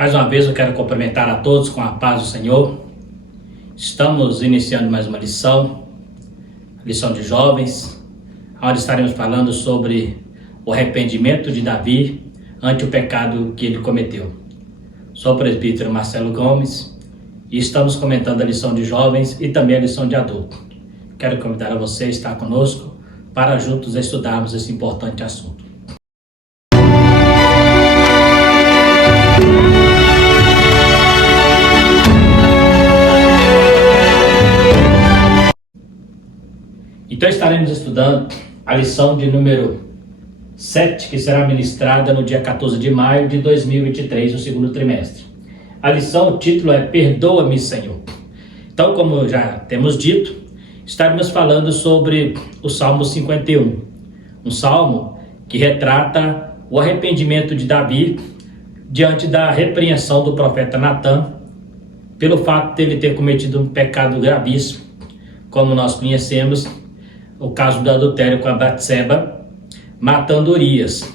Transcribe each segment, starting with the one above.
Mais uma vez eu quero cumprimentar a todos com a paz do Senhor. Estamos iniciando mais uma lição de jovens, onde estaremos falando sobre o arrependimento de Davi ante o pecado que ele cometeu. Sou o presbítero Marcelo Gomes e estamos comentando a lição de jovens e também a lição de adulto. Quero convidar a você a estar conosco para juntos estudarmos esse importante assunto. Então estaremos estudando a lição de número 7, que será ministrada no dia 14 de maio de 2023, no segundo trimestre. A lição, o título é Perdoa-me, Senhor. Então, como já temos dito, estaremos falando sobre o Salmo 51. Um salmo que retrata o arrependimento de Davi diante da repreensão do profeta Natan, pelo fato de ele ter cometido um pecado gravíssimo, como nós conhecemos, o caso do adultério com a Batseba, matando Urias,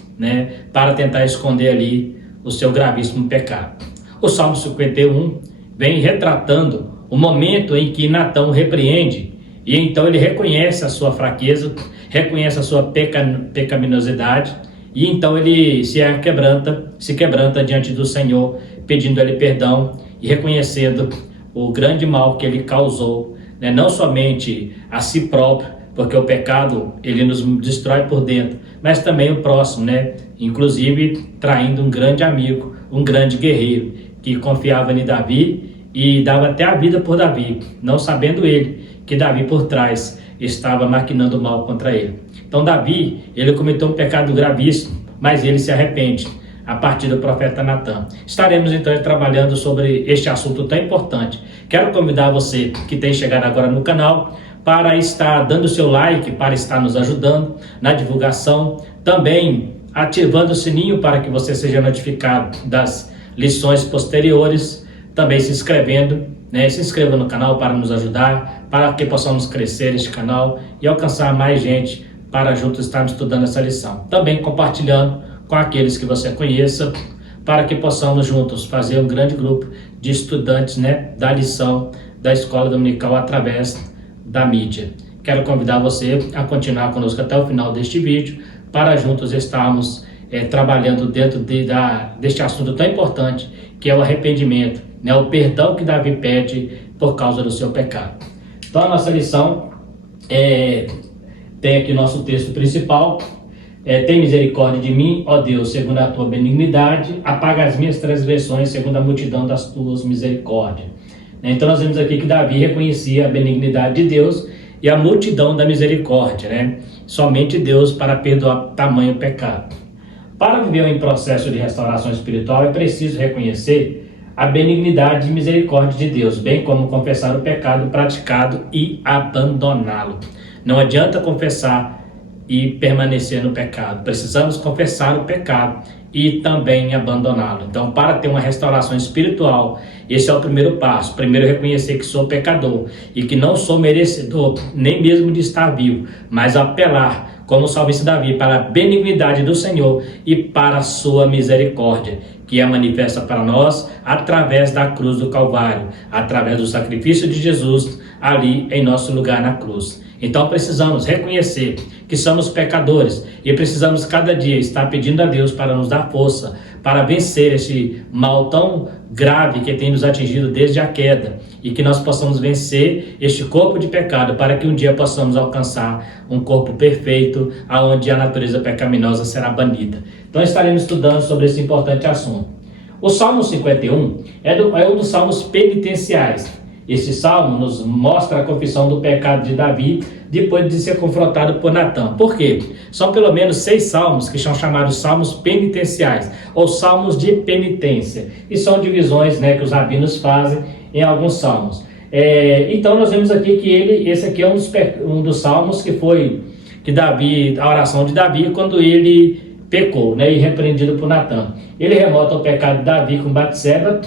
para tentar esconder ali o seu gravíssimo pecado. O Salmo 51 vem retratando o momento em que Natã o repreende, e então ele reconhece a sua fraqueza, reconhece a sua pecaminosidade, e então ele se quebranta diante do Senhor, pedindo a ele perdão e reconhecendo o grande mal que ele causou, não somente a si próprio, porque o pecado, ele nos destrói por dentro, mas também o próximo, Inclusive, traindo um grande amigo, um grande guerreiro, que confiava em Davi e dava até a vida por Davi, não sabendo ele que Davi por trás estava maquinando mal contra ele. Então Davi, ele cometeu um pecado gravíssimo, mas ele se arrepende a partir do profeta Natã. Estaremos então trabalhando sobre este assunto tão importante. Quero convidar você que tem chegado agora no canal para estar dando seu like, para estar nos ajudando na divulgação, também ativando o sininho para que você seja notificado das lições posteriores, também se inscrevendo, se inscreva no canal para nos ajudar, para que possamos crescer este canal e alcançar mais gente para juntos estarmos estudando essa lição. Também compartilhando com aqueles que você conheça, para que possamos juntos fazer um grande grupo de estudantes da lição da Escola Dominical através da mídia. Quero convidar você a continuar conosco até o final deste vídeo, para juntos estarmos trabalhando dentro deste assunto tão importante, que é o arrependimento, o perdão que Davi pede por causa do seu pecado. Então a nossa lição tem aqui nosso texto principal. Tem misericórdia de mim, ó Deus, segundo a tua benignidade, apaga as minhas transgressões segundo a multidão das tuas misericórdias. Então nós vemos aqui que Davi reconhecia a benignidade de Deus e a multidão da misericórdia, somente Deus para perdoar tamanho pecado. Para viver em processo de restauração espiritual é preciso reconhecer a benignidade e misericórdia de Deus, bem como confessar o pecado praticado e abandoná-lo. Não adianta confessar e permanecer no pecado. Precisamos confessar o pecado e também abandoná-lo. Então, para ter uma restauração espiritual, esse é o primeiro passo. Primeiro, reconhecer que sou pecador e que não sou merecedor nem mesmo de estar vivo, mas apelar, como o salmista Davi, para a benignidade do Senhor e para a sua misericórdia, que é manifesta para nós através da cruz do Calvário, através do sacrifício de Jesus ali em nosso lugar na cruz. Então precisamos reconhecer que somos pecadores e precisamos cada dia estar pedindo a Deus para nos dar força, para vencer este mal tão grave que tem nos atingido desde a queda, e que nós possamos vencer este corpo de pecado, para que um dia possamos alcançar um corpo perfeito, onde a natureza pecaminosa será banida. Então estaremos estudando sobre esse importante assunto. O Salmo 51 é um dos salmos penitenciais. Esse salmo nos mostra a confissão do pecado de Davi depois de ser confrontado por Natã. Por quê? São pelo menos 6 salmos que são chamados salmos penitenciais, ou salmos de penitência. E são divisões que os rabinos fazem em alguns salmos. Então nós vemos aqui que esse aqui é um dos salmos que Davi, a oração de Davi, quando ele pecou, e repreendido por Natã. Ele remota o pecado de Davi com Batseba,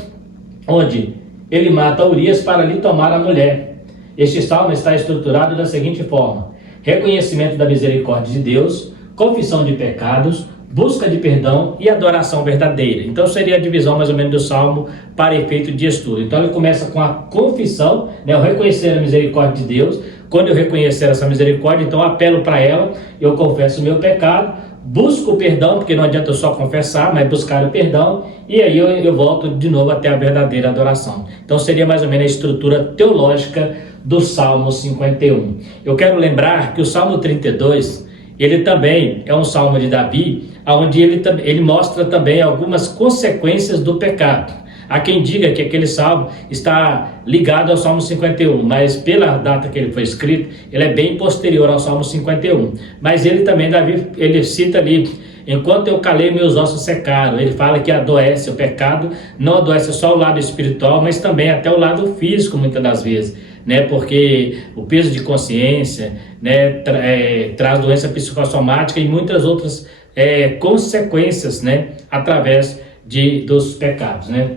onde ele mata Urias para lhe tomar a mulher. Este salmo está estruturado da seguinte forma: reconhecimento da misericórdia de Deus, confissão de pecados, busca de perdão e adoração verdadeira. Então seria a divisão mais ou menos do Salmo para efeito de estudo. Então ele começa com a confissão, né, o reconhecer a misericórdia de Deus. Quando eu reconhecer essa misericórdia, então eu apelo para ela, eu confesso o meu pecado, busco o perdão, porque não adianta eu só confessar, mas buscar o perdão, e aí eu volto de novo até a verdadeira adoração. Então seria mais ou menos a estrutura teológica do Salmo 51. Eu quero lembrar que o Salmo 32, ele também é um salmo de Davi, onde ele mostra também algumas consequências do pecado. Há quem diga que aquele salmo está ligado ao Salmo 51, mas pela data que ele foi escrito, ele é bem posterior ao Salmo 51. Mas ele também, Davi, ele cita ali: enquanto eu calei, meus ossos secaram. Ele fala que adoece o pecado, não adoece só o lado espiritual, mas também até o lado físico, muitas das vezes, né? Porque o peso de consciência, né, traz doença psicossomática e muitas outras consequências, né, através dos pecados, né?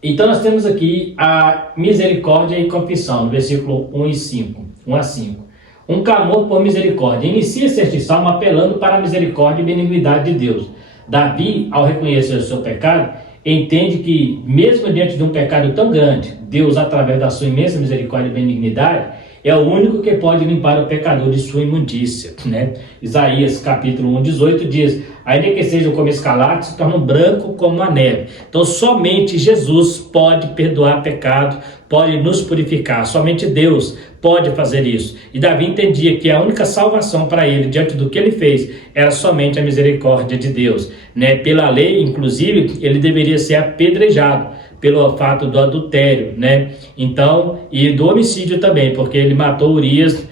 Então nós temos aqui a misericórdia e confissão, no versículo 1 a 5. Um clamor por misericórdia. Inicia-se este salmo apelando para a misericórdia e benignidade de Deus. Davi, ao reconhecer o seu pecado, entende que, mesmo diante de um pecado tão grande, Deus, através da sua imensa misericórdia e benignidade, é o único que pode limpar o pecador de sua imundícia, né? Isaías capítulo 1, 18 diz: ainda que sejam como escarlate, se tornam branco como a neve. Então somente Jesus pode perdoar pecado, pode nos purificar, somente Deus pode fazer isso. E Davi entendia que a única salvação para ele, diante do que ele fez, era somente a misericórdia de Deus, né? Pela lei, inclusive, ele deveria ser apedrejado pelo fato do adultério, né? Então, e do homicídio também, porque ele matou Urias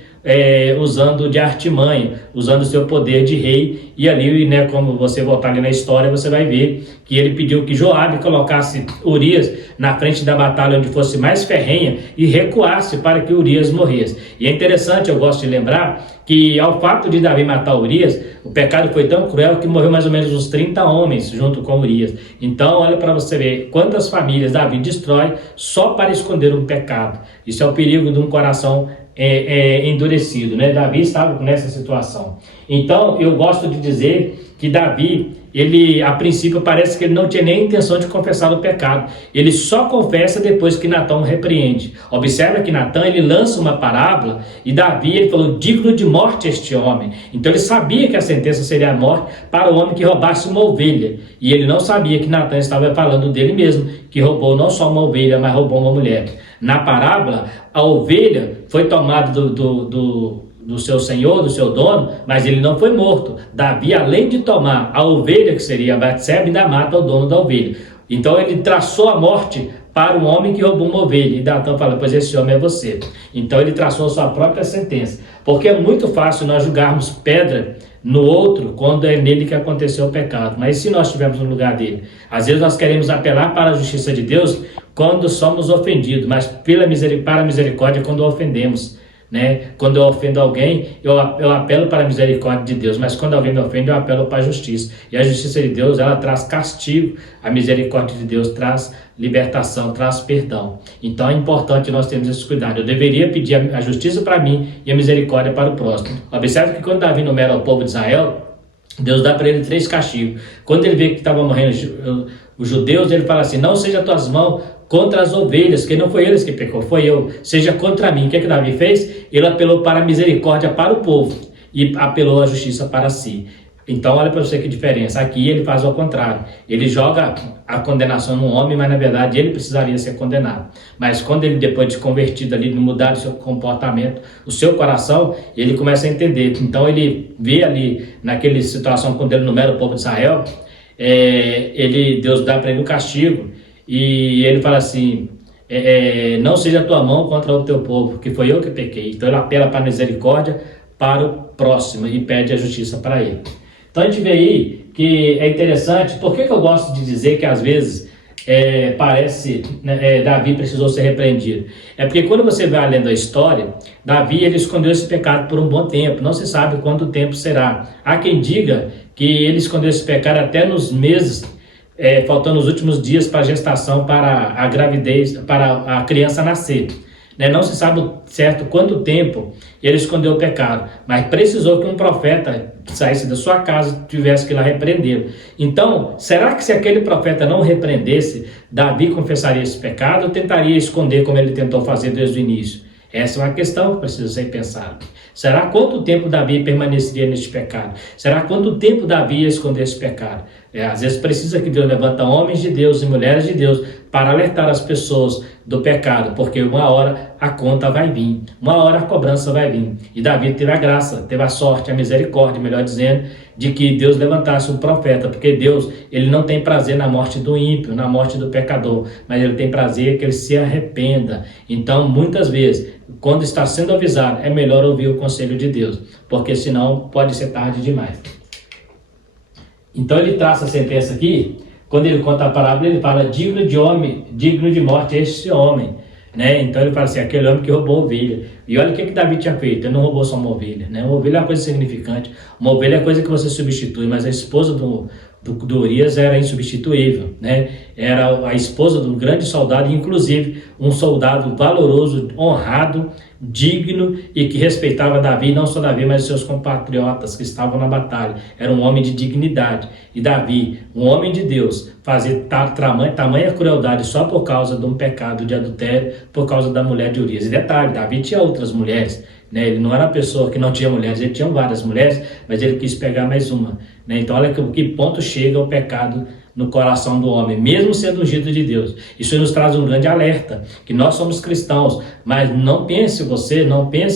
usando de artimanha, usando o seu poder de rei. E ali, né, como você voltar ali na história, você vai ver que ele pediu que Joabe colocasse Urias na frente da batalha onde fosse mais ferrenha e recuasse para que Urias morresse. E é interessante, eu gosto de lembrar que ao fato de Davi matar Urias, o pecado foi tão cruel que morreu mais ou menos uns 30 homens junto com Urias. Então olha para você ver quantas famílias Davi destrói só para esconder um pecado. Isso é o perigo de um coração endurecido, né? Davi estava nessa situação. Então eu gosto de dizer que Davi, ele a princípio parece que ele não tinha nem intenção de confessar o pecado. Ele só confessa depois que Natã o repreende. Observa que Natã, ele lança uma parábola e Davi, ele falou: digno de morte este homem. Então ele sabia que a sentença seria a morte para o homem que roubasse uma ovelha. E ele não sabia que Natã estava falando dele mesmo, que roubou não só uma ovelha, mas roubou uma mulher. Na parábola, a ovelha foi tomada do seu senhor, do seu dono, mas ele não foi morto. Davi, além de tomar a ovelha, que seria Batseba, ainda mata o dono da ovelha. Então ele traçou a morte para um homem que roubou uma ovelha. E Natã fala: pois esse homem é você. Então ele traçou a sua própria sentença. Porque é muito fácil nós julgarmos pedra no outro quando é nele que aconteceu o pecado. Mas se nós estivermos no lugar dele? Às vezes nós queremos apelar para a justiça de Deus quando somos ofendidos, mas para a misericórdia quando ofendemos, né? Quando eu ofendo alguém, eu apelo para a misericórdia de Deus, mas quando alguém me ofende, eu apelo para a justiça. E a justiça de Deus, ela traz castigo, a misericórdia de Deus traz libertação, traz perdão. Então é importante nós termos esse cuidado. Eu deveria pedir a justiça para mim e a misericórdia para o próximo. Observe que quando Davi numera o povo de Israel, Deus dá para ele 3 castigos. Quando ele vê que estava morrendo os judeus, ele fala assim: não seja tuas mãos contra as ovelhas, que não foi eles que pecou, foi eu, seja contra mim. O que Davi fez? Ele apelou para a misericórdia para o povo e apelou à justiça para si. Então olha para você que diferença. Aqui ele faz ao contrário, ele joga a condenação no homem, mas na verdade ele precisaria ser condenado. Mas quando ele, depois de convertido ali, mudar o seu comportamento, o seu coração, ele começa a entender. Então ele vê ali naquela situação, quando ele numera o povo de Israel, Deus dá para ele um castigo. E ele fala assim: não seja a tua mão contra o teu povo, que foi eu que pequei. Então ele apela para a misericórdia para o próximo e pede a justiça para ele. Então a gente vê aí que é interessante. Por que eu gosto de dizer que às vezes parece, né, Davi precisou ser repreendido? É porque quando você vai lendo a história, Davi, ele escondeu esse pecado por um bom tempo. Não se sabe quanto tempo será. Há quem diga que ele escondeu esse pecado até nos meses, faltando os últimos dias para a gestação, para a gravidez, para a criança nascer. né? Não se sabe certo quanto tempo ele escondeu o pecado, mas precisou que um profeta saísse da sua casa e tivesse que ir lá repreendê-lo. Então, será que se aquele profeta não repreendesse, Davi confessaria esse pecado ou tentaria esconder como ele tentou fazer desde o início? Essa é uma questão que precisa ser pensada. Será quanto tempo Davi permaneceria neste pecado? Será quanto tempo Davi ia esconder esse pecado? Às vezes precisa que Deus levanta homens de Deus e mulheres de Deus para alertar as pessoas do pecado, porque uma hora a conta vai vir, uma hora a cobrança vai vir. E Davi teve a graça, teve a sorte, a misericórdia, melhor dizendo, de que Deus levantasse um profeta, porque Deus, ele não tem prazer na morte do ímpio, na morte do pecador, mas ele tem prazer que ele se arrependa. Então, muitas vezes, quando está sendo avisado, é melhor ouvir o conselho de Deus, porque senão pode ser tarde demais. Então ele traça a sentença aqui, quando ele conta a parábola, ele fala, digno de homem, digno de morte este homem, né? Então ele fala assim, aquele homem que roubou ovelha. E olha o que Davi tinha feito, ele não roubou só uma ovelha, né? Uma ovelha é uma coisa significante, uma ovelha é coisa que você substitui, mas a esposa do Urias era insubstituível, né? Era a esposa de um grande soldado, inclusive um soldado valoroso, honrado, digno e que respeitava Davi, não só Davi, mas seus compatriotas que estavam na batalha. Era um homem de dignidade. E Davi, um homem de Deus, fazer tamanha crueldade só por causa de um pecado de adultério, por causa da mulher de Urias. E detalhe, Davi tinha outras mulheres, né? Ele não era uma pessoa que não tinha mulheres, ele tinha várias mulheres, mas ele quis pegar mais uma, né? Então olha que ponto chega o pecado no coração do homem, mesmo sendo ungido de Deus. Isso nos traz um grande alerta, que nós somos cristãos, mas não pense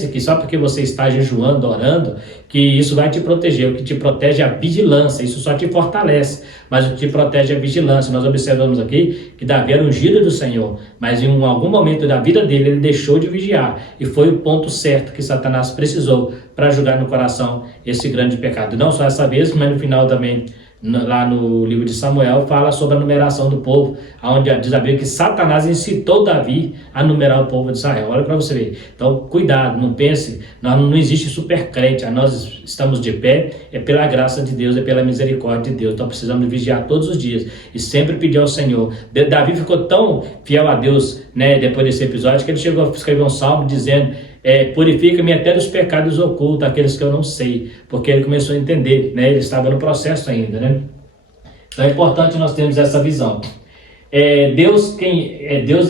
que só porque você está jejuando, orando, que isso vai te proteger. O que te protege é a vigilância, isso só te fortalece, mas o que te protege é a vigilância. Nós observamos aqui que Davi era ungido do Senhor, mas em algum momento da vida dele, ele deixou de vigiar, e foi o ponto certo que Satanás precisou para julgar no coração esse grande pecado. Não só essa vez, mas no final também, lá no livro de Samuel, fala sobre a numeração do povo, onde diz a Bíblia que Satanás incitou Davi a numerar o povo de Israel. Olha para você ver. Então, cuidado, não pense, não existe super crente, nós estamos de pé, é pela graça de Deus, é pela misericórdia de Deus. Então, precisamos vigiar todos os dias e sempre pedir ao Senhor. Davi ficou tão fiel a Deus, né, depois desse episódio, que ele chegou a escrever um salmo dizendo, purifica-me até dos pecados ocultos, aqueles que eu não sei, porque ele começou a entender, né? Ele estava no processo ainda, né? Então é importante nós termos essa visão. Deus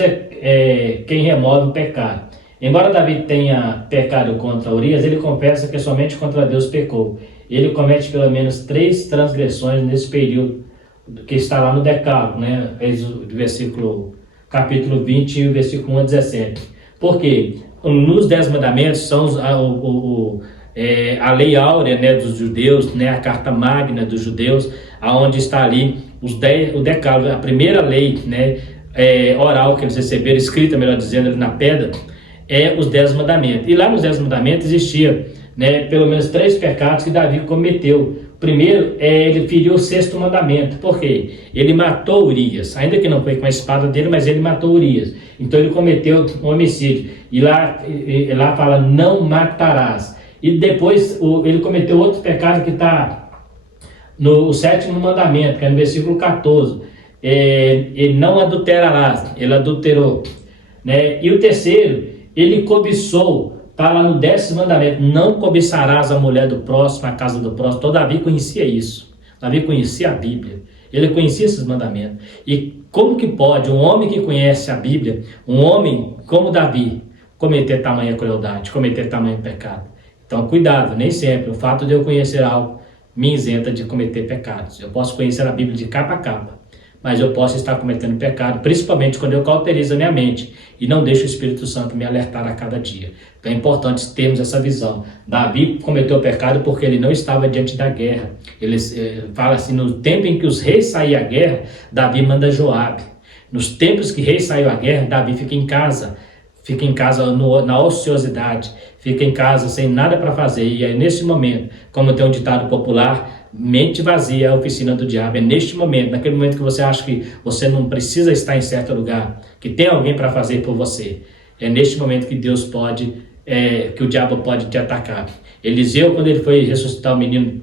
é quem remove o pecado. Embora Davi tenha pecado contra Urias, ele confessa que somente contra Deus pecou. Ele comete pelo menos 3 transgressões nesse período que está lá no Decálogo, né? Capítulo 20, e o versículo 1 a 17. Por quê? Nos 10 mandamentos são a lei áurea, né, dos judeus, né, a carta magna dos judeus, aonde está ali o decálogo, a primeira lei, né, oral que eles receberam, escrita, melhor dizendo, ali na pedra, os 10 mandamentos. E lá nos 10 mandamentos existia, né, pelo menos 3 pecados que Davi cometeu. Primeiro, ele feriu o 6º mandamento. Por quê? Ele matou Urias, ainda que não foi com a espada dele, mas ele matou Urias. Então ele cometeu um homicídio. E lá fala, não matarás. E depois ele cometeu outro pecado que está no 7º mandamento, que é no versículo 14. Ele não adulterarás, ele adulterou, né? E o terceiro, ele cobiçou. Está lá no 10º mandamento, não cobiçarás a mulher do próximo, a casa do próximo. Então Davi conhecia isso, Davi conhecia a Bíblia, ele conhecia esses mandamentos. E como que pode um homem que conhece a Bíblia, um homem como Davi, cometer tamanha crueldade, cometer tamanho pecado? Então cuidado, nem sempre o fato de eu conhecer algo me isenta de cometer pecados. Eu posso conhecer a Bíblia de capa a capa, mas eu posso estar cometendo pecado, principalmente quando eu cauterizo a minha mente e não deixo o Espírito Santo me alertar a cada dia. Então é importante termos essa visão. Davi cometeu pecado porque ele não estava diante da guerra. Ele fala assim, no tempo em que os reis saíam à guerra, Davi manda Joabe. Nos tempos que reis saiu à guerra, Davi fica em casa na ociosidade, fica em casa sem nada para fazer. E é nesse momento, como tem um ditado popular, mente vazia é a oficina do diabo. É neste momento, naquele momento que você acha que você não precisa estar em certo lugar, que tem alguém para fazer por você, é neste momento que Deus pode, que o diabo pode te atacar. Eliseu, quando ele foi ressuscitar o menino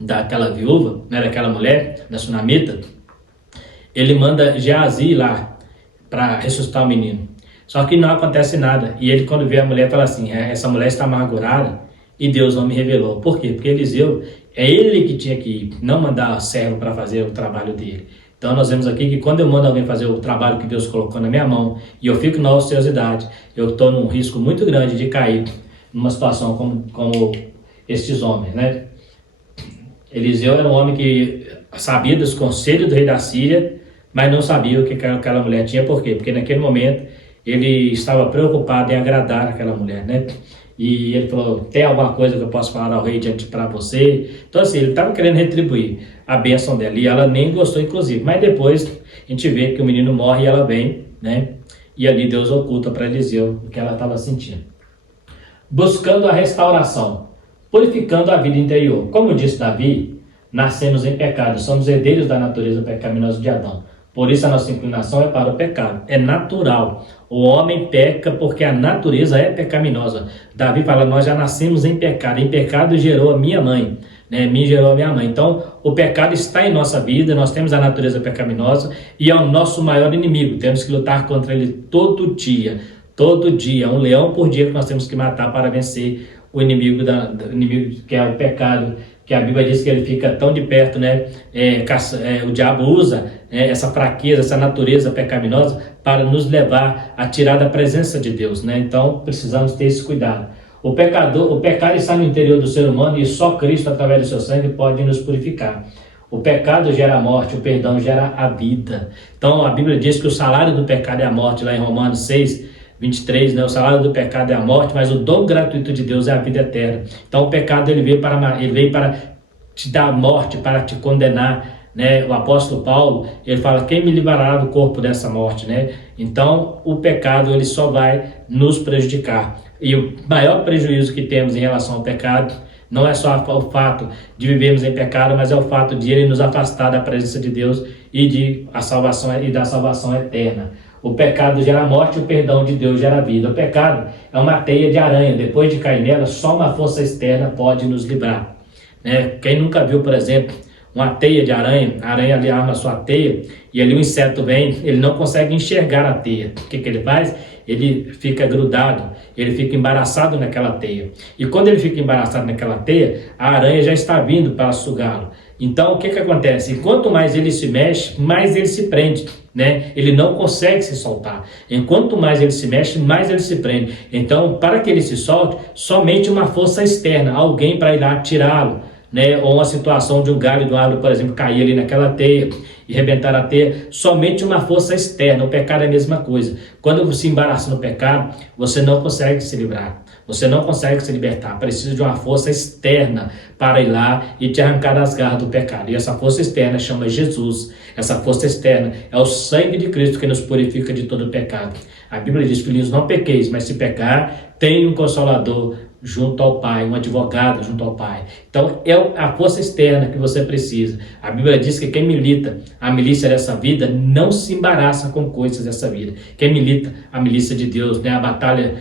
daquela viúva, né, daquela mulher, da sunamita, ele manda Geazi lá para ressuscitar o menino. Só que não acontece nada. E ele, quando vê a mulher, fala assim: essa mulher está amargurada e Deus não me revelou. Por quê? Porque Eliseu, é ele que tinha que ir, não mandar servo para fazer o trabalho dele. Então nós vemos aqui que quando eu mando alguém fazer o trabalho que Deus colocou na minha mão e eu fico na ociosidade, eu estou num risco muito grande de cair numa situação como estes homens, né? Eliseu era um homem que sabia dos conselhos do rei da Síria, mas não sabia o que aquela mulher tinha. Por quê? Porque naquele momento ele estava preocupado em agradar aquela mulher, né? E ele falou: tem alguma coisa que eu posso falar ao rei diante para você? Então assim, ele estava querendo retribuir a bênção dela, e ela nem gostou inclusive. Mas depois a gente vê que o menino morre e ela vem, né? E ali Deus oculta para Eliseu o que ela estava sentindo. Buscando a restauração, purificando a vida interior. Como disse Davi, nascemos em pecado, somos herdeiros da natureza pecaminosa de Adão. Por isso a nossa inclinação é para o pecado, é natural. O homem peca porque a natureza é pecaminosa. Davi fala: nós já nascemos em pecado gerou a minha mãe, né? Me gerou a minha mãe. Então o pecado está em nossa vida, nós temos a natureza pecaminosa e é o nosso maior inimigo. Temos que lutar contra ele todo dia, um leão por dia que nós temos que matar para vencer o inimigo, inimigo que é o pecado, que a Bíblia diz que ele fica tão de perto, né? O diabo usa essa fraqueza, essa natureza pecaminosa para nos levar a tirar da presença de Deus, né? Então precisamos ter esse cuidado. O pecado está no interior do ser humano e só Cristo, através do seu sangue, pode nos purificar. O pecado gera a morte, o perdão gera a vida. Então a Bíblia diz que o salário do pecado é a morte, lá em Romanos 6:23, né? O salário do pecado é a morte, mas o dom gratuito de Deus é a vida eterna. Então o pecado ele veio para te dar morte, para te condenar, né? O apóstolo Paulo, ele fala: quem me livrará do corpo dessa morte, né? Então o pecado ele só vai nos prejudicar. E o maior prejuízo que temos em relação ao pecado não é só o fato de vivermos em pecado, mas é o fato de ele nos afastar da presença de Deus e da salvação eterna. O pecado gera morte, o perdão de Deus gera vida. O pecado é uma teia de aranha. Depois de cair nela, só uma força externa pode nos livrar, né? Quem nunca viu, por exemplo, uma teia de aranha, a aranha ali arma a sua teia e ali o inseto vem, ele não consegue enxergar a teia. O que ele faz? Ele fica grudado, ele fica embaraçado naquela teia. E quando ele fica embaraçado naquela teia, a aranha já está vindo para sugá-lo. Então o que acontece? Quanto mais ele se mexe, mais ele se prende, né? Ele não consegue se soltar. Enquanto mais ele se mexe, mais ele se prende. Então, para que ele se solte, somente uma força externa, alguém para ir lá tirá-lo, né? Ou uma situação de um galho do árvore, por exemplo, cair ali naquela teia e arrebentar a teia, somente uma força externa. O pecado é a mesma coisa. Quando você se embaraça no pecado, você não consegue se livrar, você não consegue se libertar. Precisa de uma força externa para ir lá e te arrancar das garras do pecado. E essa força externa chama Jesus. Essa força externa é o sangue de Cristo que nos purifica de todo o pecado. A Bíblia diz: filhinhos, não pequeis, mas se pecar, tem um consolador junto ao Pai, um advogado junto ao Pai. Então é a força externa que você precisa. A Bíblia diz que quem milita a milícia dessa vida não se embaraça com coisas dessa vida. Quem milita a milícia de Deus, né? A batalha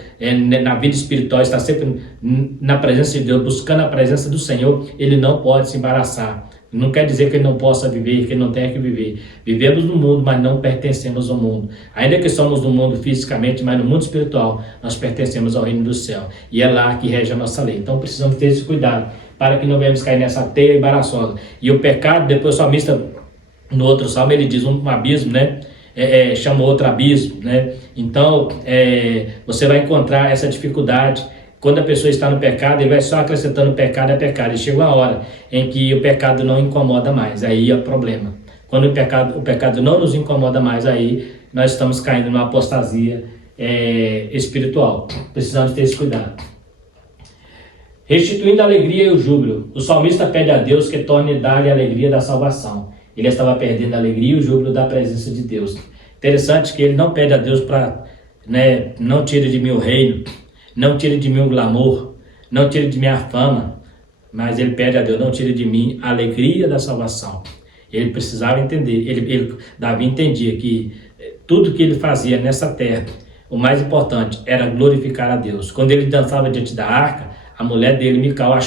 na vida espiritual, está sempre na presença de Deus, buscando a presença do Senhor, ele não pode se embaraçar. Não quer dizer que ele não possa viver, que ele não tenha que viver. Vivemos no mundo, mas não pertencemos ao mundo. Ainda que somos do mundo fisicamente, mas no mundo espiritual, nós pertencemos ao reino do céu. E é lá que rege a nossa lei. Então precisamos ter esse cuidado, para que não venhamos cair nessa teia embaraçosa. E o pecado, depois o salmista, no outro salmo, ele diz um abismo, né? Chama outro abismo, né? Então, você vai encontrar essa dificuldade. Quando a pessoa está no pecado, ele vai só acrescentando pecado a pecado. E chega uma hora em que o pecado não incomoda mais. Aí é o problema. Quando o pecado não nos incomoda mais, aí nós estamos caindo numa apostasia espiritual. Precisamos ter esse cuidado. Restituindo a alegria e o júbilo. O salmista pede a Deus que torne e dá-lhe a alegria da salvação. Ele estava perdendo a alegria e o júbilo da presença de Deus. Interessante que ele não pede a Deus para, né, não tire de mim o reino, não tire de mim o glamour, não tire de mim a fama, mas ele pede a Deus: não tire de mim a alegria da salvação. Ele precisava entender, Davi entendia que tudo que ele fazia nessa terra, o mais importante era glorificar a Deus. Quando ele dançava diante da arca, a mulher dele, Mical,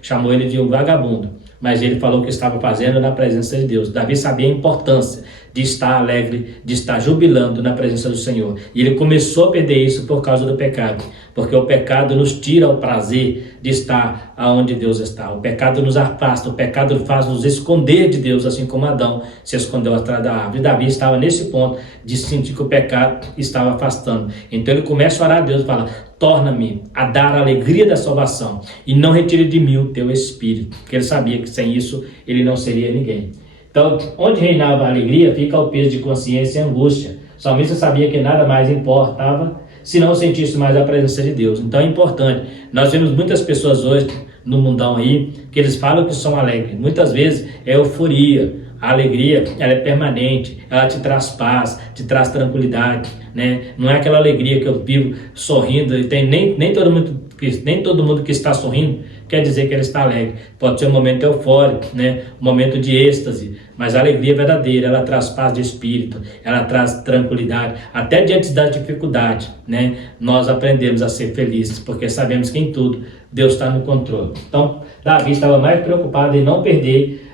chamou ele de um vagabundo, mas ele falou o que estava fazendo na presença de Deus. Davi sabia a importância de estar alegre, de estar jubilando na presença do Senhor. E ele começou a perder isso por causa do pecado, porque o pecado nos tira o prazer de estar aonde Deus está. O pecado nos afasta, o pecado faz nos esconder de Deus, assim como Adão se escondeu atrás da árvore. Davi estava nesse ponto de sentir que o pecado estava afastando. Então ele começa a orar a Deus e fala: torna-me a dar a alegria da salvação e não retire de mim o teu espírito. Porque ele sabia que sem isso ele não seria ninguém. Então, onde reinava a alegria, fica o peso de consciência e angústia. O salmista sabia que nada mais importava se não sentisse mais a presença de Deus. Então é importante. Nós vemos muitas pessoas hoje no mundão aí que eles falam que são alegres. Muitas vezes é euforia. A alegria, ela é permanente, ela te traz paz, te traz tranquilidade, né? Não é aquela alegria que eu vivo sorrindo e tem nem todo mundo que está sorrindo quer dizer que ele está alegre. Pode ser um momento eufórico, né? Um momento de êxtase, mas a alegria é verdadeira, ela traz paz de espírito, ela traz tranquilidade, até diante da dificuldade, né? Nós aprendemos a ser felizes, porque sabemos que em tudo Deus está no controle. Então, Davi estava mais preocupado em não perder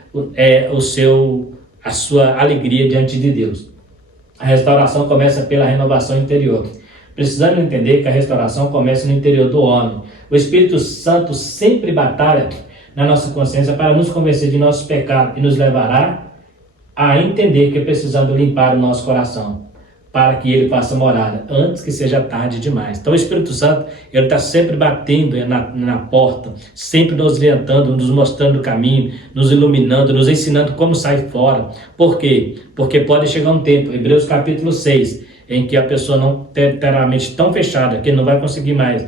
a sua alegria diante de Deus. A restauração começa pela renovação interior. Precisamos entender que a restauração começa no interior do homem. O Espírito Santo sempre batalha na nossa consciência para nos convencer de nossos pecados e nos levará a entender que precisamos limpar o nosso coração para que ele faça morada antes que seja tarde demais. Então o Espírito Santo, ele está sempre batendo na porta, sempre nos orientando, nos mostrando o caminho, nos iluminando, nos ensinando como sair fora. Por quê? Porque pode chegar um tempo, Hebreus capítulo 6, em que a pessoa não terá a mente tão fechada que não vai conseguir mais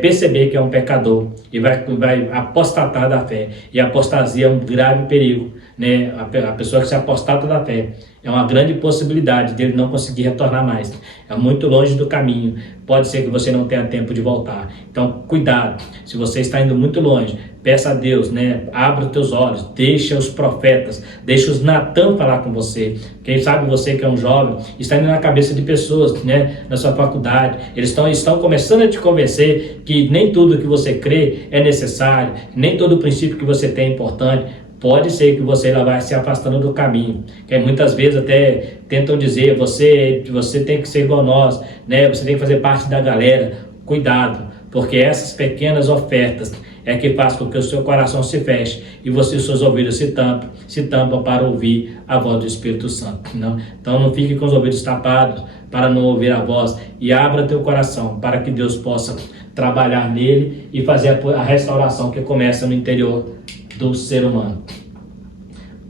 perceber que é um pecador e vai apostatar da fé. E a apostasia é um grave perigo, né? A pessoa que se apostata da fé é uma grande possibilidade dele não conseguir retornar mais. É muito longe do caminho. Pode ser que você não tenha tempo de voltar. Então, cuidado. Se você está indo muito longe, peça a Deus, né? Abra os teus olhos, deixa os profetas, deixa os Natan falar com você. Quem sabe você que é um jovem, está indo na cabeça de pessoas, né? Na sua faculdade. Eles estão começando a te convencer que nem tudo que você crê é necessário, nem todo princípio que você tem é importante. Pode ser que você lá vai se afastando do caminho. Que muitas vezes até tentam dizer, você tem que ser igual a nós, né? Você tem que fazer parte da galera. Cuidado, porque essas pequenas ofertas é que faz com que o seu coração se feche e os seus ouvidos se tampam para ouvir a voz do Espírito Santo. Não? Então não fique com os ouvidos tapados para não ouvir a voz e abra teu coração para que Deus possa trabalhar nele e fazer a restauração que começa no interior do ser humano.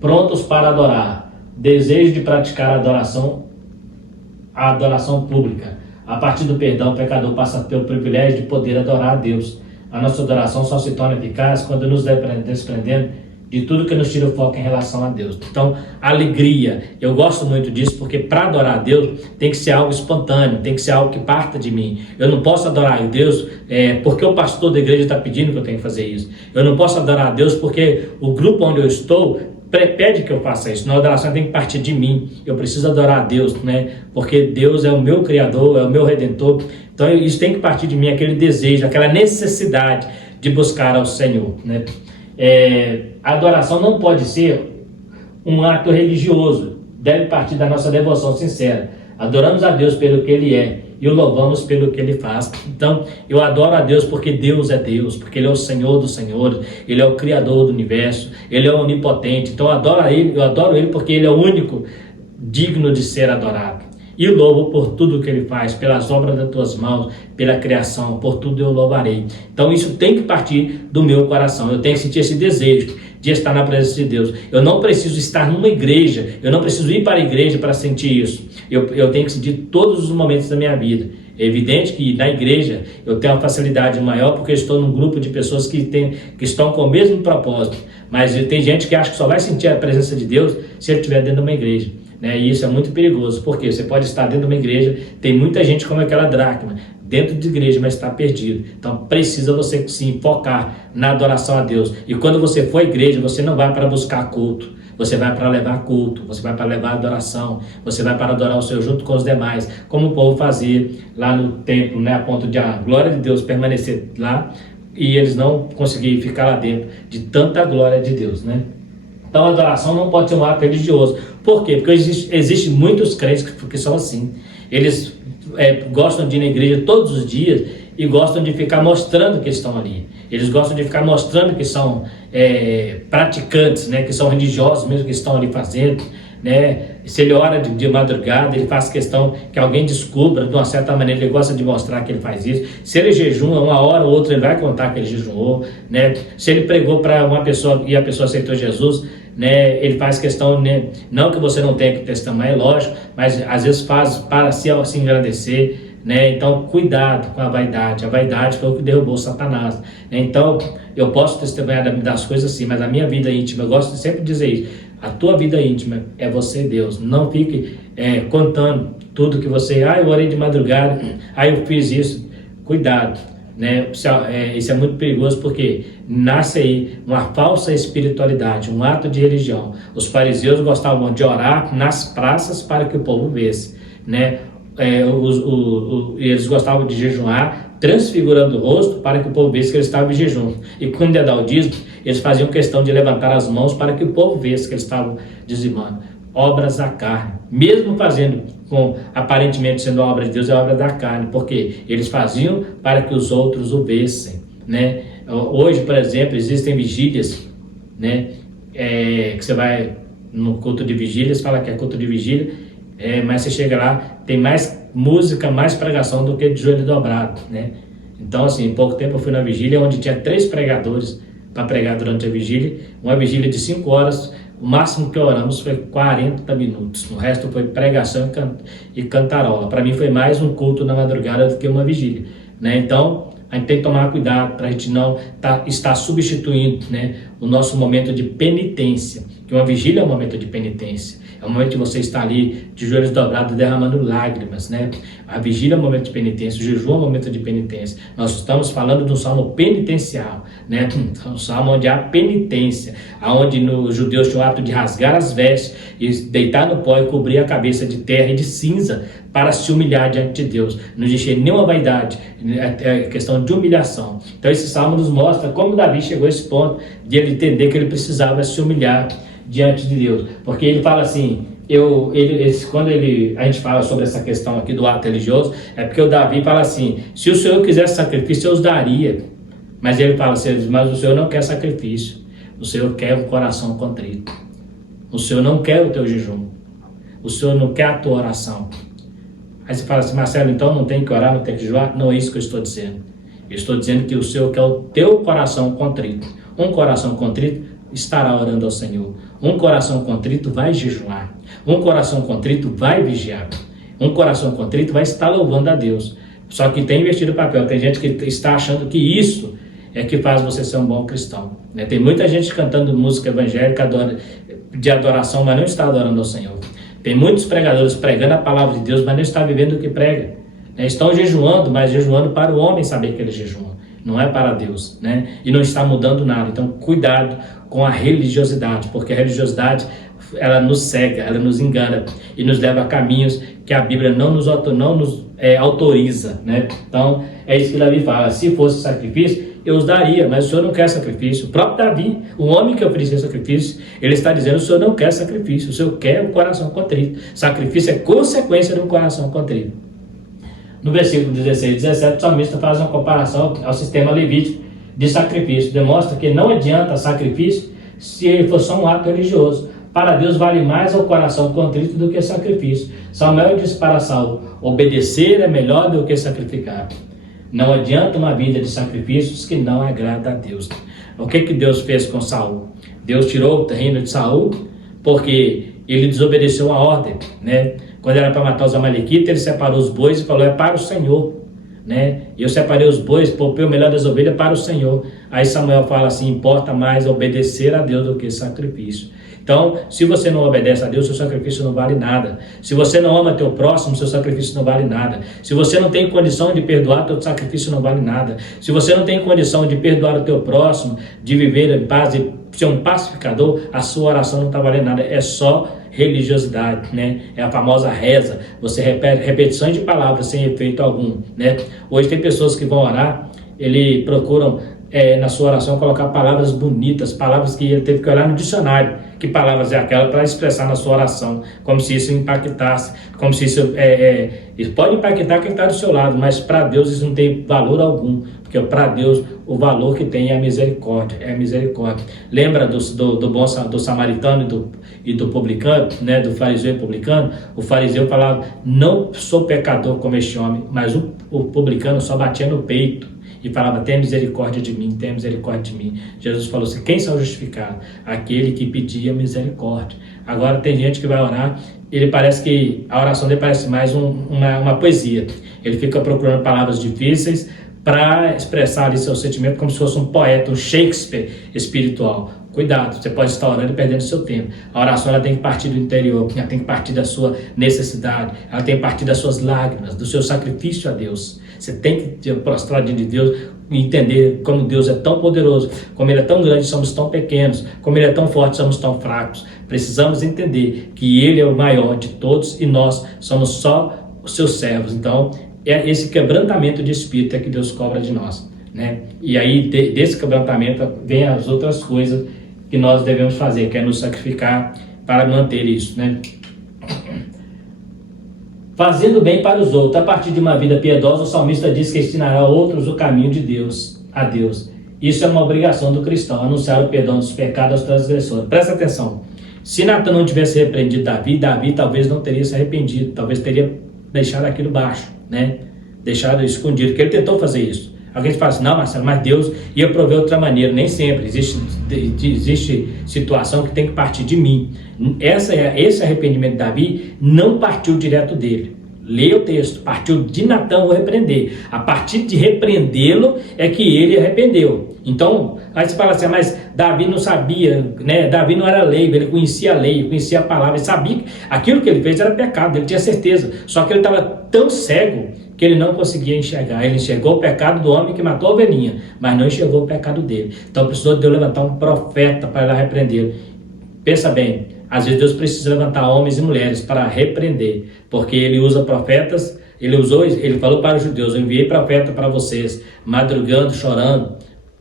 Prontos para adorar, desejo de praticar a adoração pública. A partir do perdão, o pecador passa a ter o privilégio de poder adorar a Deus. A nossa adoração só se torna eficaz quando nos desprendemos de tudo que nos tira o foco em relação a Deus. Então, alegria, eu gosto muito disso, porque para adorar a Deus tem que ser algo espontâneo, tem que ser algo que parta de mim. Eu não posso adorar a Deus porque o pastor da igreja está pedindo que eu tenha que fazer isso. Eu não posso adorar a Deus porque o grupo onde eu estou pede que eu faça isso. Na adoração tem que partir de mim. Eu preciso adorar a Deus, né? Porque Deus é o meu Criador, é o meu Redentor. Então isso tem que partir de mim, aquele desejo, aquela necessidade de buscar ao Senhor, né? A adoração não pode ser um ato religioso, deve partir da nossa devoção sincera. Adoramos a Deus pelo que Ele é e o louvamos pelo que Ele faz. Então, eu adoro a Deus porque Deus é Deus, porque Ele é o Senhor dos Senhores, Ele é o Criador do Universo, Ele é onipotente. Então, eu adoro Ele porque Ele é o único digno de ser adorado. E o louvo por tudo que Ele faz, pelas obras das tuas mãos, pela criação, por tudo eu louvarei. Então isso tem que partir do meu coração, eu tenho que sentir esse desejo de estar na presença de Deus. Eu não preciso estar numa igreja, eu não preciso ir para a igreja para sentir isso. Eu tenho que sentir todos os momentos da minha vida. É evidente que na igreja eu tenho uma facilidade maior porque eu estou num grupo de pessoas que estão com o mesmo propósito. Mas tem gente que acha que só vai sentir a presença de Deus se ele estiver dentro de uma igreja. E isso é muito perigoso, porque você pode estar dentro de uma igreja, tem muita gente como aquela dracma, dentro de igreja, mas está perdido. Então precisa você sim focar na adoração a Deus. E quando você for à igreja, você não vai para buscar culto, você vai para levar culto, você vai para levar adoração, você vai para adorar o Senhor junto com os demais, como o povo fazia lá no templo, a ponto de a glória de Deus permanecer lá e eles não conseguirem ficar lá dentro de tanta glória de Deus, Então a adoração não pode ser um ato religioso. Por quê? Porque existe muitos crentes que são assim. Eles gostam de ir na igreja todos os dias e gostam de ficar mostrando que estão ali. Eles gostam de ficar mostrando que são praticantes, né? Que são religiosos mesmo, que estão ali fazendo. Né? Se ele ora de madrugada, ele faz questão que alguém descubra, de uma certa maneira, ele gosta de mostrar que ele faz isso. Se ele jejuma uma hora ou outra, ele vai contar que ele jejuou, né? Se ele pregou para uma pessoa e a pessoa aceitou Jesus, né? Ele faz questão, né? Não que você não tenha que testemunhar, é lógico, mas às vezes faz para se engrandecer, né? Então, cuidado com a vaidade. A vaidade foi o que derrubou Satanás. Então, eu posso testemunhar das coisas assim, mas a minha vida íntima, eu gosto de sempre dizer isso. A tua vida íntima é você e Deus. Não fique contando tudo que você... eu orei de madrugada, eu fiz isso. Cuidado, né? Isso é muito perigoso porque nasce aí uma falsa espiritualidade, um ato de religião. Os fariseus gostavam de orar nas praças para que o povo visse, né? Eles gostavam de jejuar, transfigurando o rosto para que o povo visse que eles estavam em jejum. E quando ia dar o dízimo, eles faziam questão de levantar as mãos para que o povo visse que eles estavam dizimando. Obras da carne, mesmo fazendo aparentemente sendo a obra de Deus, é obra da carne, porque eles faziam para que os outros o vissem, né? Hoje, por exemplo, existem vigílias, né? Que você vai no culto de vigílias, fala que é culto de vigília, mas você chega lá, tem mais música, mais pregação do que de joelho dobrado, né? Então, assim, em pouco tempo eu fui na vigília, onde tinha 3 pregadores para pregar durante a vigília, uma vigília de 5 horas, o máximo que oramos foi 40 minutos, o resto foi pregação e cantarola. Para mim foi mais um culto na madrugada do que uma vigília, né? Então, a gente tem que tomar cuidado para a gente não estar substituindo, né, o nosso momento de penitência, que uma vigília é um momento de penitência. É o momento de você estar ali de joelhos dobrados, derramando lágrimas, né? A vigília é um momento de penitência, o jejum é um momento de penitência. Nós estamos falando de um salmo penitencial, né? Um salmo onde há penitência, onde os judeus tinham o hábito de rasgar as vestes e deitar no pó e cobrir a cabeça de terra e de cinza para se humilhar diante de Deus. Não existia nenhuma vaidade, é questão de humilhação. Então esse salmo nos mostra como Davi chegou a esse ponto de ele entender que ele precisava se humilhar diante de Deus, porque ele fala assim, quando a gente fala sobre essa questão aqui do ato religioso, é porque o Davi fala assim, se o Senhor quisesse sacrifício, eu os daria, mas ele fala assim, mas o Senhor não quer sacrifício, o Senhor quer um coração contrito, o Senhor não quer o teu jejum, o Senhor não quer a tua oração. Aí você fala assim, Marcelo, então não tem que orar, não tem que jejuar? Não é isso que eu estou dizendo. Eu estou dizendo que o Senhor quer o teu coração contrito. Um coração contrito estará orando ao Senhor. Um coração contrito vai jejuar. Um coração contrito vai vigiar. Um coração contrito vai estar louvando a Deus. Só que tem invertido o papel. Tem gente que está achando que isso é que faz você ser um bom cristão, né? Tem muita gente cantando música evangélica de adoração, mas não está adorando ao Senhor. Tem muitos pregadores pregando a palavra de Deus, mas não está vivendo o que prega, né? Estão jejuando, mas jejuando para o homem saber que ele jejua, não é para Deus, né? E não está mudando nada. Então, cuidado com a religiosidade, porque a religiosidade, ela nos cega, ela nos engana e nos leva a caminhos que a Bíblia não nos autoriza, né? Então, é isso que Davi fala, se fosse sacrifício, eu os daria, mas o Senhor não quer sacrifício. O próprio Davi, o homem que oferecia sacrifício, ele está dizendo, o Senhor não quer sacrifício, o Senhor quer um coração contrito. Sacrifício é consequência de um coração contrito. No versículo 16 e 17, o salmista faz uma comparação ao sistema levítico de sacrifício. Demonstra que não adianta sacrifício se ele for só um ato religioso. Para Deus vale mais o coração contrito do que sacrifício. Samuel disse para Saul, obedecer é melhor do que sacrificar. Não adianta uma vida de sacrifícios que não agrada a Deus. O que Deus fez com Saul? Deus tirou o reino de Saul porque ele desobedeceu a ordem, né? Quando era para matar os amalequitas, ele separou os bois e falou, é para o Senhor, né? Eu separei os bois, poupei o melhor das ovelhas para o Senhor. Aí Samuel fala assim, importa mais obedecer a Deus do que sacrifício. Então, se você não obedece a Deus, seu sacrifício não vale nada. Se você não ama teu próximo, seu sacrifício não vale nada. Se você não tem condição de perdoar, teu sacrifício não vale nada. Se você não tem condição de perdoar o teu próximo, de viver em paz, de ser um pacificador, a sua oração não está valendo nada. É só religiosidade, né? É a famosa reza. Você repete repetições de palavras sem efeito algum, né? Hoje tem pessoas que vão orar, procuram na sua oração colocar palavras bonitas, palavras que ele teve que olhar no dicionário. que palavras é aquela para expressar na sua oração, como se isso impactasse, como se isso, isso pode impactar quem está do seu lado, mas para Deus isso não tem valor algum, porque para Deus o valor que tem é a misericórdia, Lembra do samaritano e do publicano, né, do fariseu e publicano? O fariseu falava, não sou pecador como este homem, mas o publicano só batia no peito e falava, tenha misericórdia de mim, tenha misericórdia de mim. Jesus falou assim, quem são justificados? Aquele que pedia misericórdia. Agora tem gente que vai orar, ele parece que, a oração dele parece mais uma poesia. Ele fica procurando palavras difíceis para expressar ali seu sentimento como se fosse um poeta, um Shakespeare espiritual. Cuidado, você pode estar orando e perdendo seu tempo. A oração ela tem que partir do interior, ela tem que partir da sua necessidade, ela tem que partir das suas lágrimas, do seu sacrifício a Deus. Você tem que prostrar diante de Deus e entender como Deus é tão poderoso, como Ele é tão grande, somos tão pequenos, como Ele é tão forte, somos tão fracos. Precisamos entender que Ele é o maior de todos e nós somos só os seus servos. Então, é esse quebrantamento de espírito é que Deus cobra de nós, né? E aí, desse quebrantamento, vem as outras coisas que nós devemos fazer, que é nos sacrificar para manter isso, né? Fazendo bem para os outros. A partir de uma vida piedosa, o salmista diz que ensinará a outros o caminho de Deus, a Deus. Isso é uma obrigação do cristão, anunciar o perdão dos pecados aos transgressores. Presta atenção. Se Natan não tivesse repreendido Davi talvez não teria se arrependido, talvez teria deixado aquilo baixo, né? Deixado escondido, porque ele tentou fazer isso. Alguém fala assim, não, Marcelo, mas Deus ia prover outra maneira. Nem sempre. Existe situação que tem que partir de mim. Esse arrependimento de Davi não partiu direto dele. Leia o texto. Partiu de Natan, vou repreender. A partir de repreendê-lo é que ele arrependeu. Então, aí você fala assim, mas Davi não sabia, né? Davi não era leigo, ele conhecia a lei, conhecia a palavra, ele sabia que aquilo que ele fez era pecado, ele tinha certeza. Só que ele estava tão cego que ele não conseguia enxergar. Ele enxergou o pecado do homem que matou a ovelhinha, mas não enxergou o pecado dele. Então precisou de Deus levantar um profeta para ir lá repreender. Pensa bem, às vezes Deus precisa levantar homens e mulheres para repreender, porque ele usa profetas, ele falou para os judeus, eu enviei profeta para vocês, madrugando, chorando,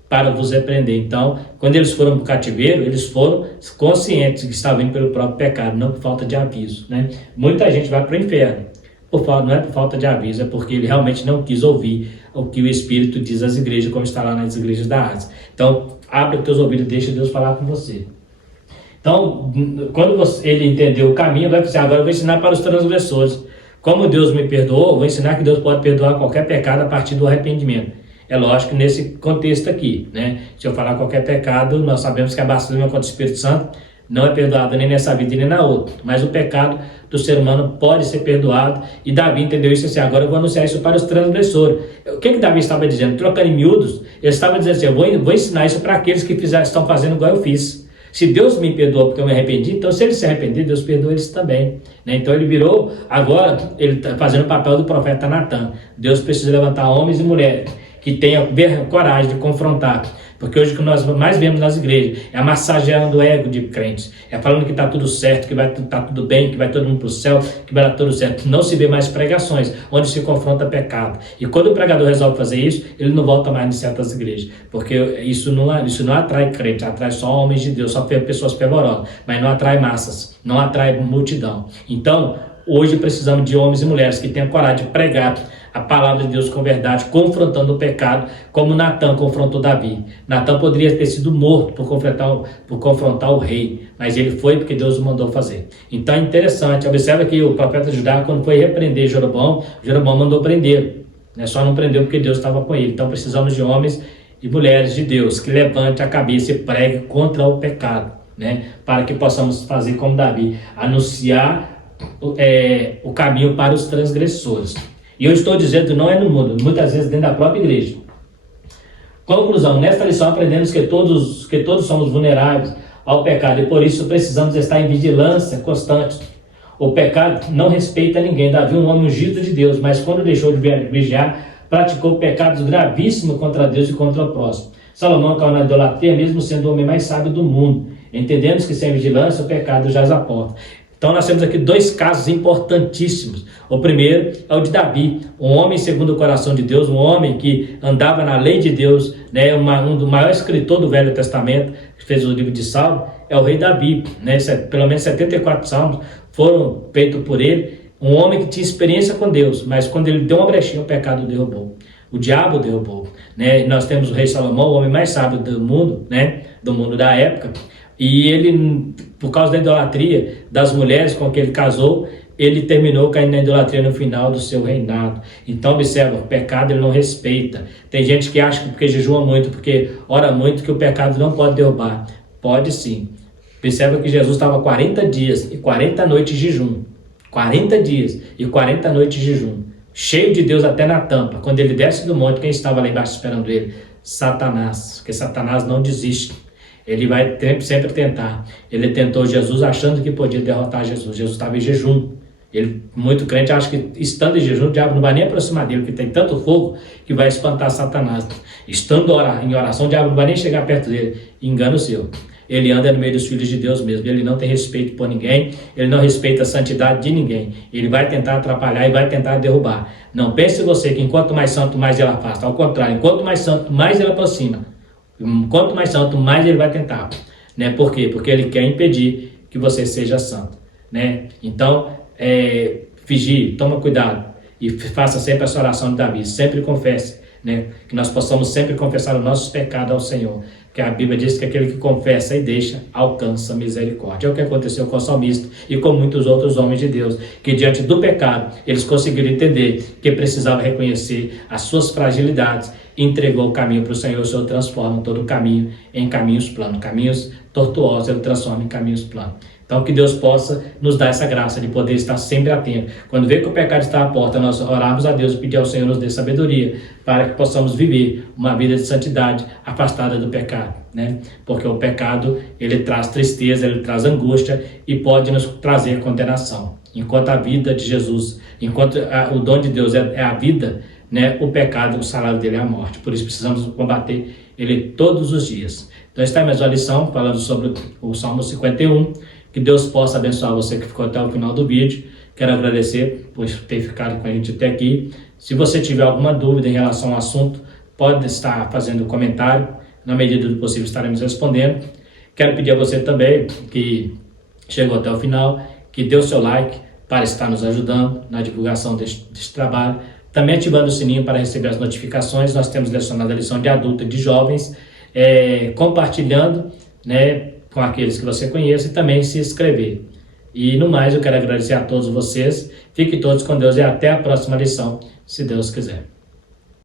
para vos repreender. Então, quando eles foram para o cativeiro, eles foram conscientes que estavam indo pelo próprio pecado, não por falta de aviso, né? Muita gente vai para o inferno. Não é por falta de aviso, é porque ele realmente não quis ouvir o que o Espírito diz às igrejas, como está lá nas igrejas da Ásia. Então, abre os teus ouvidos e deixa Deus falar com você. Então, quando ele entendeu o caminho, vai dizer, agora eu vou ensinar para os transgressores. Como Deus me perdoou, vou ensinar que Deus pode perdoar qualquer pecado a partir do arrependimento. É lógico que nesse contexto aqui, né? Se eu falar qualquer pecado, nós sabemos que a blasfêmia contra o Espírito Santo não é perdoada nem nessa vida nem na outra. Mas o pecado do ser humano pode ser perdoado. E Davi entendeu isso assim, agora eu vou anunciar isso para os transgressores. O que Davi estava dizendo? Trocando em miúdos, ele estava dizendo assim, eu vou ensinar isso para aqueles que estão fazendo igual eu fiz. Se Deus me perdoou porque eu me arrependi, então se ele se arrepender, Deus perdoa eles também, né? Então ele virou, agora ele está fazendo o papel do profeta Natan. Deus precisa levantar homens e mulheres que tenham coragem de confrontar. Porque hoje o que nós mais vemos nas igrejas é massageando o ego de crentes. É falando que está tudo certo, que vai estar tudo bem, que vai todo mundo para o céu, que vai dar tudo certo. Não se vê mais pregações onde se confronta pecado. E quando o pregador resolve fazer isso, ele não volta mais em certas igrejas. Porque isso não atrai crentes, atrai só homens de Deus, só pessoas fervorosas. Mas não atrai massas, não atrai multidão. Então, hoje precisamos de homens e mulheres que tenham coragem de pregar a palavra de Deus com verdade, confrontando o pecado, como Natan confrontou Davi. Natan poderia ter sido morto por confrontar o rei, mas ele foi porque Deus o mandou fazer. Então é interessante, observa que o profeta Judá, quando foi repreender Jeroboão mandou prender, né? Só não prendeu porque Deus estava com ele. Então precisamos de homens e mulheres de Deus que levante a cabeça e pregue contra o pecado, né? Para que possamos fazer como Davi, anunciar o caminho para os transgressores. E eu estou dizendo, não é no mundo, muitas vezes dentro da própria igreja. Conclusão, nesta lição aprendemos que todos somos vulneráveis ao pecado e por isso precisamos estar em vigilância constante. O pecado não respeita ninguém. Davi, um homem ungido de Deus, mas quando deixou de vigiar, praticou pecados gravíssimos contra Deus e contra o próximo. Salomão caiu na idolatria, mesmo sendo o homem mais sábio do mundo. Entendemos que sem vigilância o pecado jaz à porta. Então nós temos aqui dois casos importantíssimos. O primeiro é o de Davi, um homem segundo o coração de Deus, um homem que andava na lei de Deus, né, um do maior escritor do Velho Testamento, que fez o livro de Salmo. é o rei Davi, né? Pelo menos 74 salmos foram feitos por ele, um homem que tinha experiência com Deus, mas quando ele deu uma brechinha, o pecado derrubou. O diabo derrubou, né? Nós temos o rei Salomão, o homem mais sábio do mundo, né? Do mundo da época. E ele, por causa da idolatria das mulheres com que ele casou, ele terminou caindo na idolatria no final do seu reinado. Então observa, o pecado ele não respeita. Tem gente que acha que porque jejua muito, porque ora muito, que o pecado não pode derrubar. Pode sim. Observa que Jesus estava 40 dias e 40 noites de jejum. 40 dias e 40 noites de jejum. Cheio de Deus até na tampa. Quando ele desce do monte, quem estava lá embaixo esperando ele? Satanás. Porque Satanás não desiste. Ele vai sempre tentar. Ele tentou Jesus achando que podia derrotar Jesus. Jesus estava em jejum. Ele, muito crente, acha que estando em jejum, o diabo não vai nem aproximar dele, porque tem tanto fogo que vai espantar Satanás. Estando em oração, o diabo não vai nem chegar perto dele. Engano seu. Ele anda no meio dos filhos de Deus mesmo. Ele não tem respeito por ninguém. Ele não respeita a santidade de ninguém. Ele vai tentar atrapalhar e vai tentar derrubar. Não pense você que enquanto mais santo, mais ele afasta. Ao contrário, enquanto mais santo, mais ele aproxima. Quanto mais santo, mais ele vai tentar, né? Por quê? Porque ele quer impedir que você seja santo, né? Então, vigie, toma cuidado e faça sempre essa oração de Davi, sempre confesse, né? Que nós possamos sempre confessar os nossos pecados ao Senhor, que a Bíblia diz que aquele que confessa e deixa, alcança misericórdia. É o que aconteceu com o salmista e com muitos outros homens de Deus, que diante do pecado, eles conseguiram entender que precisava reconhecer as suas fragilidades, entregou o caminho para o Senhor. O Senhor transforma todo o caminho em caminhos planos, caminhos tortuosos, Ele transforma em caminhos planos. Então que Deus possa nos dar essa graça de poder estar sempre atento. Quando vê que o pecado está à porta, nós orarmos a Deus e pedir ao Senhor nos dê sabedoria, para que possamos viver uma vida de santidade afastada do pecado, né? Porque o pecado, ele traz tristeza, ele traz angústia e pode nos trazer condenação. Enquanto a vida de Jesus, enquanto o dom de Deus é a vida, né? O pecado, o salário dele é a morte. Por isso precisamos combater ele todos os dias. Então está aí mais uma lição falando sobre o Salmo 51. Que Deus possa abençoar você que ficou até o final do vídeo. Quero agradecer por ter ficado com a gente até aqui. Se você tiver alguma dúvida em relação ao assunto, pode estar fazendo comentário. Na medida do possível estaremos respondendo. Quero pedir a você também que chegou até o final, que dê o seu like para estar nos ajudando na divulgação deste trabalho. Também ativando o sininho para receber as notificações. Nós temos lecionado a lição de adulto e de jovens, compartilhando, né, com aqueles que você conhece e também se inscrever. E no mais, eu quero agradecer a todos vocês. Fiquem todos com Deus e até a próxima lição, se Deus quiser.